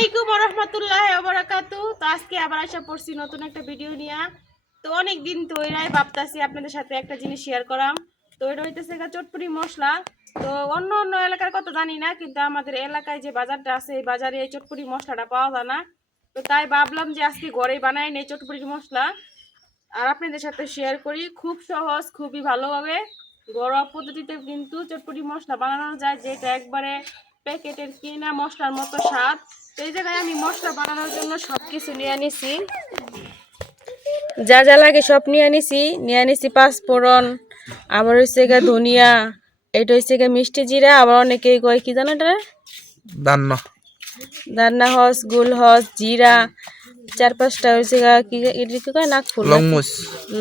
আলাইকুম ওয়া রাহমাতুল্লাহি ওয়া বারাকাতুহু। তো আজকে আবার আসা পড়ছি নতুন একটা ভিডিও নিয়ে। তো অনেক দিন ধরেই ভাবতাছি আপনাদের সাথে একটা জিনিস শেয়ার করাম। তো এটা হইতেছে চটপটি মশলা। তো অন্য অন্য এলাকার কথা জানি না, কিন্তু আমাদের এলাকায় যে বাজারটা আছে এই বাজারে এই চটপটি মশলাটা পাওয়া যায় না। তো তাই ভাবলাম যে আজকে ঘরেই বানাই নেই চটপটি মশলা, আর আপনাদের সাথে শেয়ার করি। খুব সহজ, খুবই ভালোভাবে ঘরোয়া পদ্ধতিতে কিন্তু চটপটি মশলা বানানো যায়, যেটা একবারে প্যাকেটের কিনা মশলার মতো স্বাদ। তো এই জায়গায় আমি মশলা বানানোর জন্য সব কিছু নিয়ে নিছি, যা যা লাগে সব নিয়ে নিছি পাঁচফোড়ন, আবার হচ্ছে গা ধনিয়া, এটা হচ্ছে গা মিষ্টি জিরা, আবার অনেকেই কয় কি জানো এটা দান্না দান্না হস, গুল হস, জিরা, চার পাঁচটা হচ্ছে গা কি কয় নাকফুল,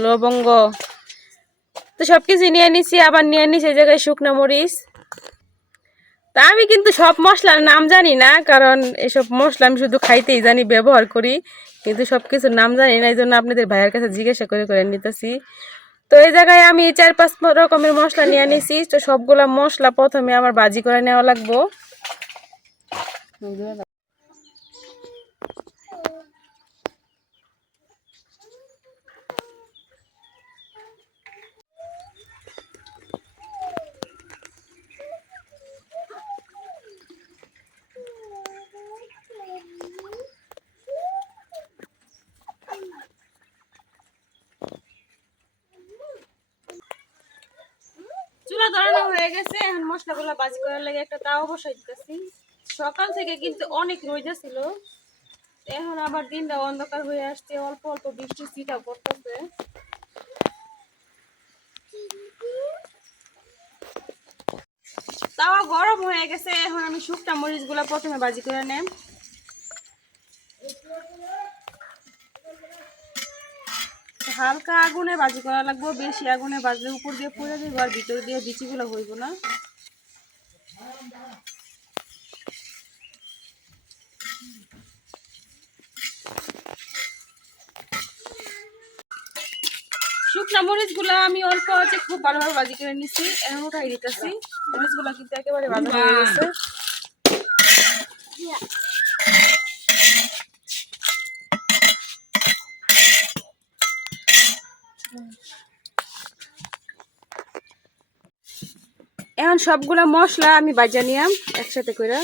লবঙ্গ। তো সবকিছু নিয়ে নিছি, আবার নিয়ে নিছি এই জায়গায় শুকনো মরিচ। তা আমি কিন্তু সব মশলার নাম জানি না, কারণ এসব মশলা আমি শুধু খাইতেই জানি, ব্যবহার করি, কিন্তু সব কিছুর নাম জানি না। এই জন্য আপনাদের ভাইয়ের কাছে জিজ্ঞাসা করে করে নিতেছি। তো এই জায়গায় আমি 4-5 রকমের মশলা নিয়ে নিছি। তো সবগুলা মশলা প্রথমে আমার ভাজি করে নেওয়া লাগবো। চুলা ধরানো হয়ে গেছে, এখন মশলাগুলো ভাজি করার লাগে একটা তাও বসাই দিতেছি। সকাল থেকে কিন্তু অনেক রোদ ছিল, এখন আবার দিনটা অন্ধকার হয়ে আসছে, অল্প অল্প বৃষ্টি ছিটা পড়তেছে। তাওয়া গরম হয়ে গেছে, এখন আমি শুকনা মরিচগুলো প্রথমে ভাজি করে নেব। হালকা আগুনে ভাজি করা লাগবে, বেশি আগুনে ভাজলে উপর দিয়ে পুড়ে যাবে আর ভিতর দিয়ে বিচিগুলো হইব না। শুকনা মরিচগুলো আমি অল্প আছে খুব ভালোভাবে ভাজি করে নিচ্ছি, এখন উঠাই দিতেছি। মরিচগুলো কিন্তু একেবারে ভাজা হয়ে গেছে। এখন সবগুলা মশলা আমি ভাজা নিলাম একসাথে করে।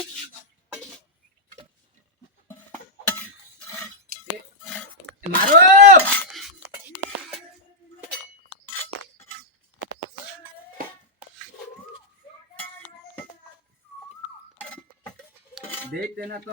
দেখতে না তো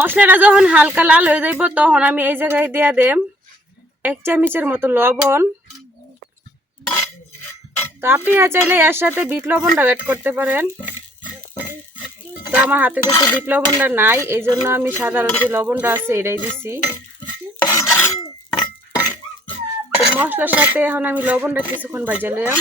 মশলাটা যখন হালকা লাল হয়ে যাইব তখন আমি এই জায়গায় দিয়া দেব 1 চামচের মতো লবণ। তো আপনারা চাইলে এর সাথে বিট লবণটা অ্যাড করতে পারেন। তো আমার হাতে কাছে বিট লবণটা নাই, এই জন্য আমি সাধারণ যে লবণটা আছে এটাই দিছি। তো মশলার সাথে এখন আমি লবণটা কিছুক্ষণ ভাজা নিলাম।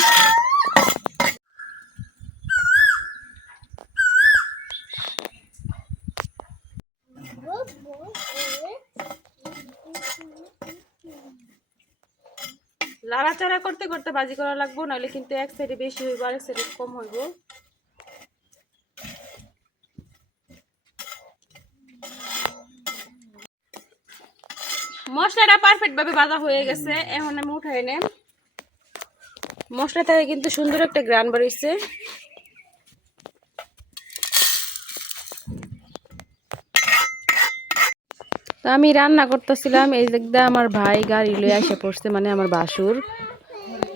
লাড়াচাড়া করতে করতে ভাজি করা লাগবো, নাহলে কিন্তু এক সাইডে বেশি হইব আর এক সাইডে কম হইব। মশলাটা পারফেক্ট ভাবে ভাজা হয়ে গেছে, এখন আমি উঠাই নেব। মশলা থেকে কিন্তু সুন্দর একটা গ্রান বেরিয়েছে। তো আমি রান্না করতেছিলাম, এই দিকটা আমার ভাই গাড়ি লয়ে এসে পড়ছে, মানে আমার বাসুর।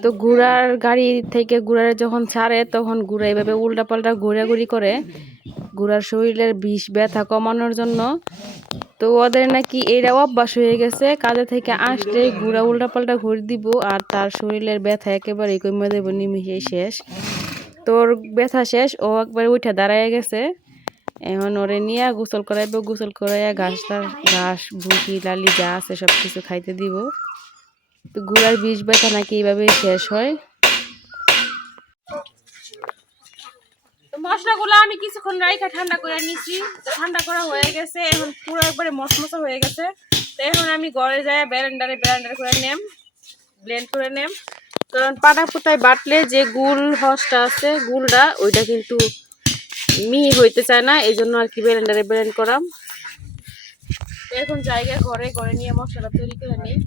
তো গুড়ার গাড়ি থেকে গুড়ার যখন ছাড়ে তখন গুড়া এইভাবে উল্টা পাল্টা ঘোরাঘুরি করে, ঘোড়ার শরীরের বিষ ব্যথা কমানোর জন্য। তো ওদের নাকি এইটা অভ্যাস হয়ে গেছে, কাজে থেকে আসলে ঘোড়া উল্টাপাল্টা ঘুরে দিব আর তার শরীরের ব্যথা একেবারে কমে দেব, নিমিষেই শেষ। তোর ব্যথা শেষ, ও একবারে উঠে দাঁড়ায় গেছে। এখন ওরে নিয়ে গোসল করাইব, গোসল করাইয়া ঘাস ভুসি লালি যা আছে সব কিছু খাইতে দিব। তো ঘোড়ার বিষ ব্যথা নাকি এইভাবেই শেষ হয়। মশলাগুলো আমি কিছুক্ষণ রাইখা ঠান্ডা করে নিছি, ঠান্ডা করা হয়ে গেছে, এখন পুরো একবারে মশমশা হয়ে গেছে। তো এখন আমি ঘরে যাই ব্লেন্ডারে করে নেম, ব্লেন্ড করে নেম। কারণ পাটা পুতায় বাটলে যে গুল হসটা আছে গুলটা ওইটা কিন্তু মিহি হইতে চায় না, এই জন্য আর কি ব্লেন্ডারে ব্লেন্ড করাম। এখন জায়গায় ঘরে নিয়ে মশলাটা তৈরি করে নিই।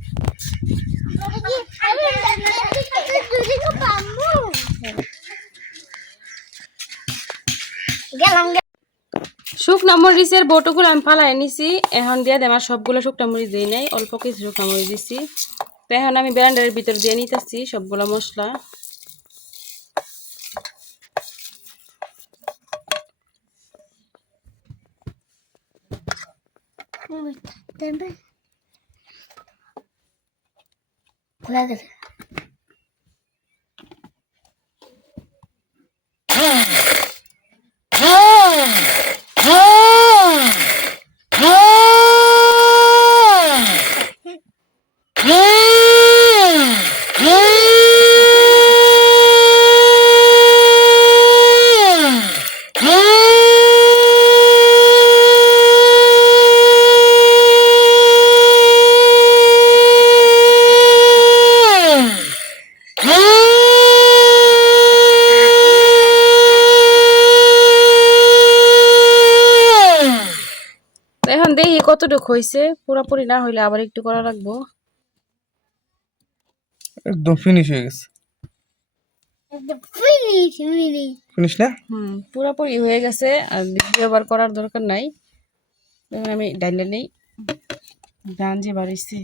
শুকনা মরিচের বটোগুলো আমি ফালাই নিছি, এখন দিয়ে দেয় আমার সবগুলো শুকনা মরিচ দিই নাই, অল্প কিছু শুকনা মরিচ দিছি। তো এখন আমি ব্লেন্ডারের ভিতর দিয়ে নিতেছি সবগুলো মশলা। এখন দেখি কতটুকু হয়েছে, পুরোপুরি না হইলে আবার একটু করা লাগবো। একদম ফিনিশ হয়ে গেছে, ফিনিশ না? পুরোপুরি হয়ে গেছে, আর দ্বিতীয়বার করার দরকার নাই। এখন আমি ডাইলে নেই, গান যে বাড়িছে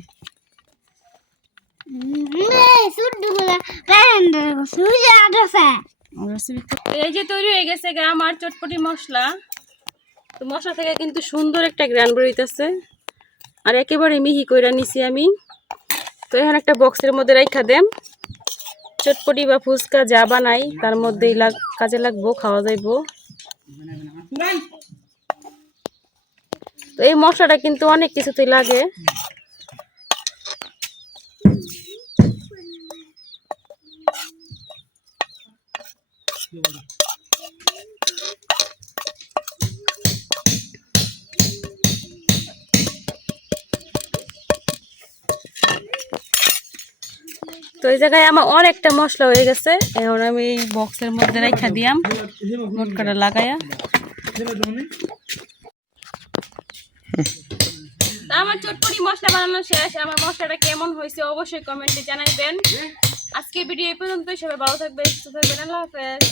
এই যে তৈরি হয়ে গেছে আমার চটপটি মশলা। তো মশলা থেকে কিন্তু সুন্দর একটা গ্রান বেরোইতেছে, আর একেবারে মিহি কইরা নিছি আমি। তো এখন একটা বক্সের মধ্যে রাখা দেম, চটপটি বা ফুচকা যা বানাই তার মধ্যেই কাজে লাগবো, খাওয়া যাইবো। তো এই মশলাটা কিন্তু অনেক কিছুতেই লাগে। তো এই জায়গায় আমার অনেকটা মশলা হয়ে গেছে, এখন আমি এই বক্সের মধ্যে রাখা দিয়াম মোটকাটা লাগাইয়া। আমার চটপটি মশলা বানানো শেষ। আমার মশলাটা কেমন হয়েছে অবশ্যই কমেন্টে জানাইবেন। আজকের ভিডিও এই পর্যন্তই, সবাই ভালো থাকবেন, সুস্থ থাকবেন, আল্লাহ হাফেজ।